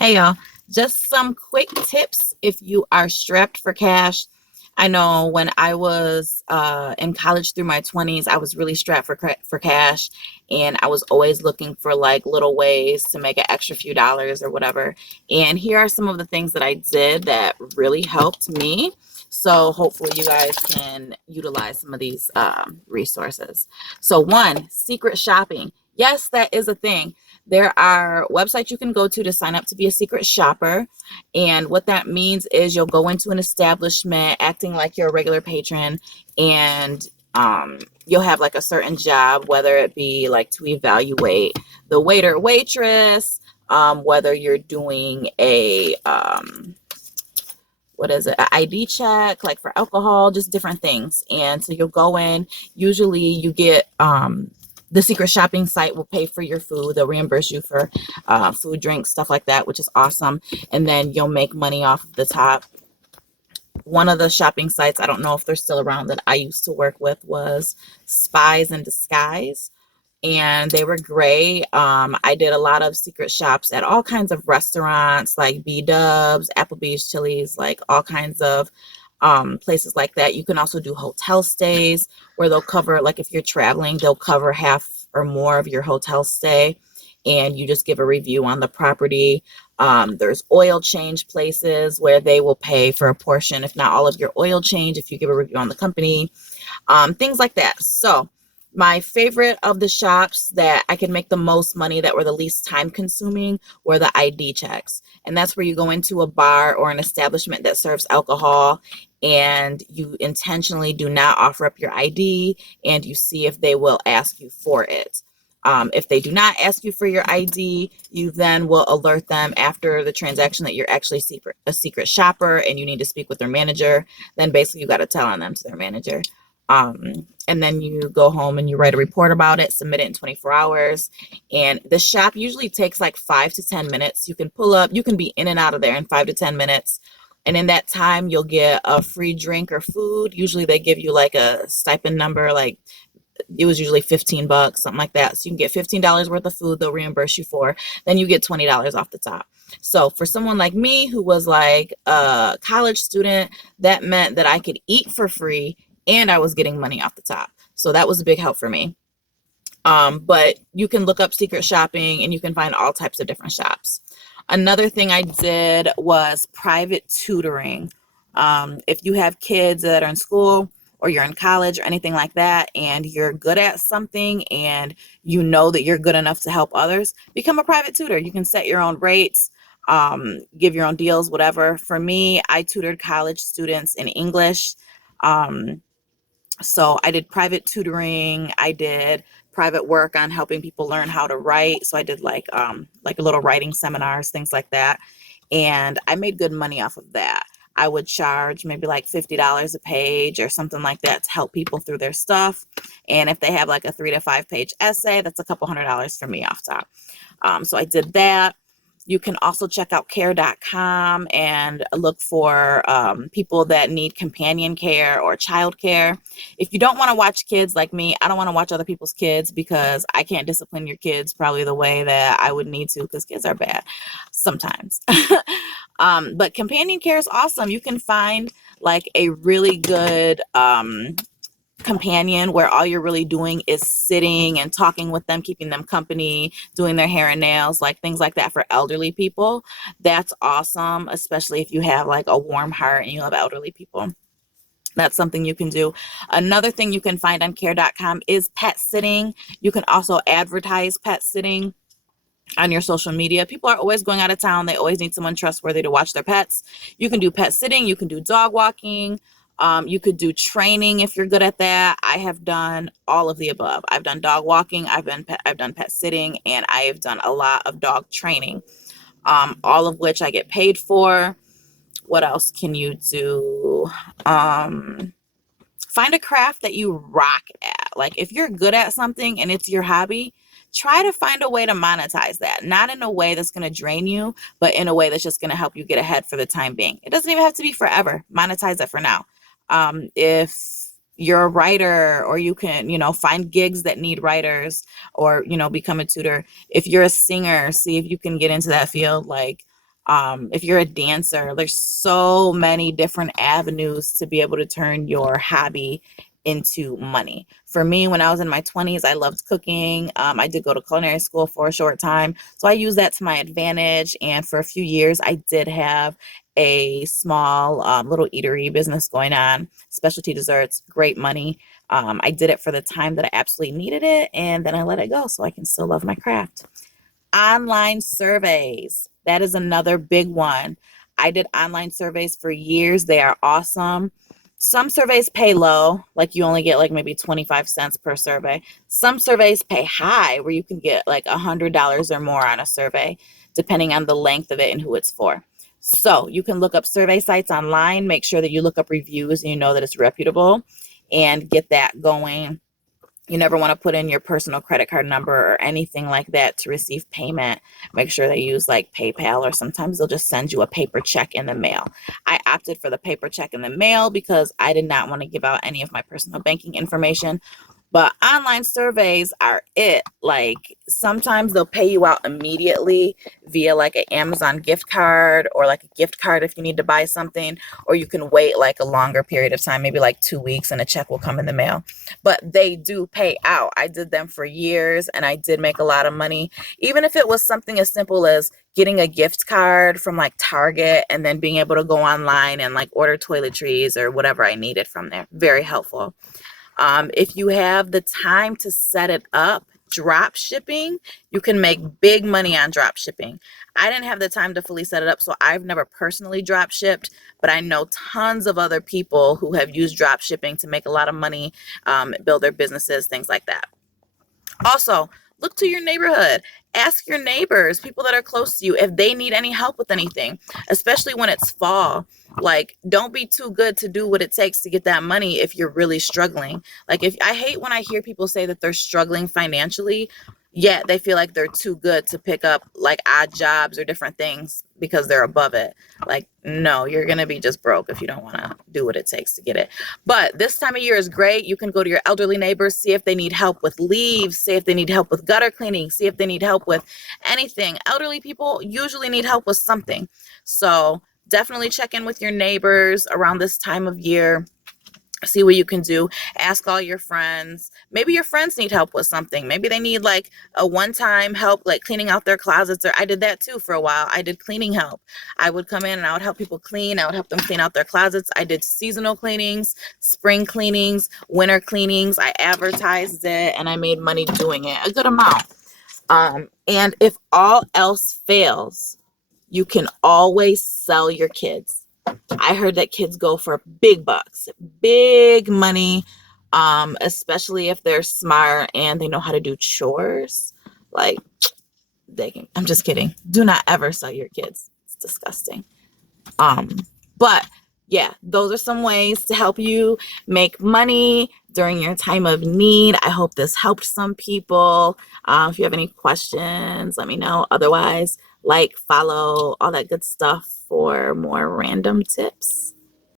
Hey y'all, just some quick tips if you are strapped for cash. I know when I was in college through my 20s, I was really strapped for cash, and I was always looking for like little ways to make an extra few dollars or whatever. And here are some of the things that I did that really helped me. So hopefully you guys can utilize some of these resources. So one, secret shopping. Yes, that is a thing. There are websites you can go to sign up to be a secret shopper. And what that means is you'll go into an establishment acting like you're a regular patron, and you'll have like a certain job, whether it be like to evaluate the waiter or waitress, whether you're doing a what is it, an ID check, like for alcohol, just different things. And so you'll go in, usually you get the secret shopping site will pay for your food. They'll reimburse you for food, drinks, stuff like that, which is awesome. And then you'll make money off of the top. One of the shopping sites, I don't know if they're still around, that I used to work with was Spies in Disguise, and they were great. I did a lot of secret shops at all kinds of restaurants like B Dubs, Applebee's, Chili's, like all kinds of places like that. You can also do hotel stays where they'll cover, like if you're traveling, they'll cover half or more of your hotel stay, and you just give a review on the property. There's oil change places where they will pay for a portion, if not all of your oil change, if you give a review on the company, things like that. So my favorite of the shops that I could make the most money, that were the least time consuming, were the ID checks. And that's where you go into a bar or an establishment that serves alcohol, and you intentionally do not offer up your ID, and you see if they will ask you for it. If they do not ask you for your ID, you then will alert them after the transaction that you're actually a secret shopper and you need to speak with their manager. Then basically you got to tell on them to their manager. And then you go home and you write a report about it, submit it in 24 hours. And the shop usually takes like 5 to 10 minutes. You can pull up, you can be in and out of there in 5 to 10 minutes. And in that time, you'll get a free drink or food. Usually they give you like a stipend number, like it was usually 15 bucks, something like that. So you can get $15 worth of food they'll reimburse you for. Then you get $20 off the top. So for someone like me who was like a college student, that meant that I could eat for free and I was getting money off the top. So that was a big help for me. But you can look up secret shopping and you can find all types of different shops. Another thing I did was private tutoring. If you have kids that are in school or you're in college or anything like that, and you're good at something and you know that you're good enough to help others, become a private tutor. You can set your own rates, give your own deals, whatever. For me, I tutored college students in English. Um, so I did private tutoring. I did private work on helping people learn how to write. So I did like little writing seminars, things like that. And I made good money off of that. I would charge maybe like $50 a page or something like that to help people through their stuff. And if they have like a 3 to 5 page essay, that's a couple $100 for me off top. So I did that. You can also check out care.com and look for people that need companion care or child care. If you don't want to watch kids like me, I don't want to watch other people's kids because I can't discipline your kids probably the way that I would need to, because kids are bad sometimes. But companion care is awesome. You can find like a really good companion where all you're really doing is sitting and talking with them, keeping them company, doing their hair and nails, like things like that for elderly people. That's awesome, especially if you have like a warm heart and you love elderly people. That's something you can do. Another thing you can find on care.com is pet sitting. You can also advertise pet sitting on your social media. People are always going out of town. They always need someone trustworthy to watch their pets. You can do pet sitting. You can do dog walking. You could do training if you're good at that. I have done all of the above. I've done dog walking. I've done pet sitting, and I have done a lot of dog training. All of which I get paid for. What else can you do? Find a craft that you rock at. Like if you're good at something and it's your hobby, try to find a way to monetize that. Not in a way that's going to drain you, but in a way that's just going to help you get ahead for the time being. It doesn't even have to be forever. Monetize it for now. If you're a writer, or you can, find gigs that need writers, or, become a tutor. If you're a singer, see if you can get into that field. Like, If you're a dancer, there's so many different avenues to be able to turn your hobby into money. For me, when I was in my 20s, I loved cooking. I did go to culinary school for a short time, so I used that to my advantage. And for a few years, I did have a small little eatery business going on, specialty desserts, great money. I did it for the time that I absolutely needed it, and then I let it go so I can still love my craft. Online surveys. That is another big one. I did online surveys for years. They are awesome. Some surveys pay low, like you only get like maybe 25 cents per survey. Some surveys pay high, where you can get like $100 or more on a survey, depending on the length of it and who it's for. So you can look up survey sites online, make sure that you look up reviews and you know that it's reputable, and get that going. You never want to put in your personal credit card number or anything like that to receive payment. Make sure they use like PayPal, or sometimes they'll just send you a paper check in the mail. I opted for the paper check in the mail because I did not want to give out any of my personal banking information. But online surveys are it. Like sometimes they'll pay you out immediately via like an Amazon gift card, or like a gift card if you need to buy something, or you can wait like a longer period of time, maybe like 2 weeks, and a check will come in the mail. But they do pay out. I did them for years and I did make a lot of money. Even if it was something as simple as getting a gift card from like Target and then being able to go online and like order toiletries or whatever I needed from there. Very helpful. If you have the time to set it up, drop shipping, you can make big money on drop shipping. I didn't have the time to fully set it up, so I've never personally drop shipped, but I know tons of other people who have used drop shipping to make a lot of money, build their businesses, things like that. Also, look to your neighborhood. Ask your neighbors, people that are close to you, if they need any help with anything, especially when it's fall. Like, don't be too good to do what it takes to get that money if you're really struggling. Like, if I hate when I hear people say that they're struggling financially, yet they feel like they're too good to pick up like odd jobs or different things because they're above it. Like, no, you're going to be just broke if you don't want to do what it takes to get it. But this time of year is great. You can go to your elderly neighbors, see if they need help with leaves, see if they need help with gutter cleaning, see if they need help with anything. Elderly people usually need help with something. So definitely check in with your neighbors around this time of year. See what you can do. Ask all your friends. Maybe your friends need help with something. Maybe they need like a one-time help, like cleaning out their closets. Or I did that too for a while. I did cleaning help. I would come in and I would help people clean. I would help them clean out their closets. I did seasonal cleanings, spring cleanings, winter cleanings. I advertised it and I made money doing it, a good amount. And if all else fails, you can always sell your kids. I heard that kids go for big bucks, big money, especially if they're smart and they know how to do chores. Like, they can, I'm just kidding. Do not ever sell your kids. It's disgusting. But yeah, those are some ways to help you make money during your time of need. I hope this helped some people. If you have any questions, let me know. Otherwise, like, follow, all that good stuff for more random tips.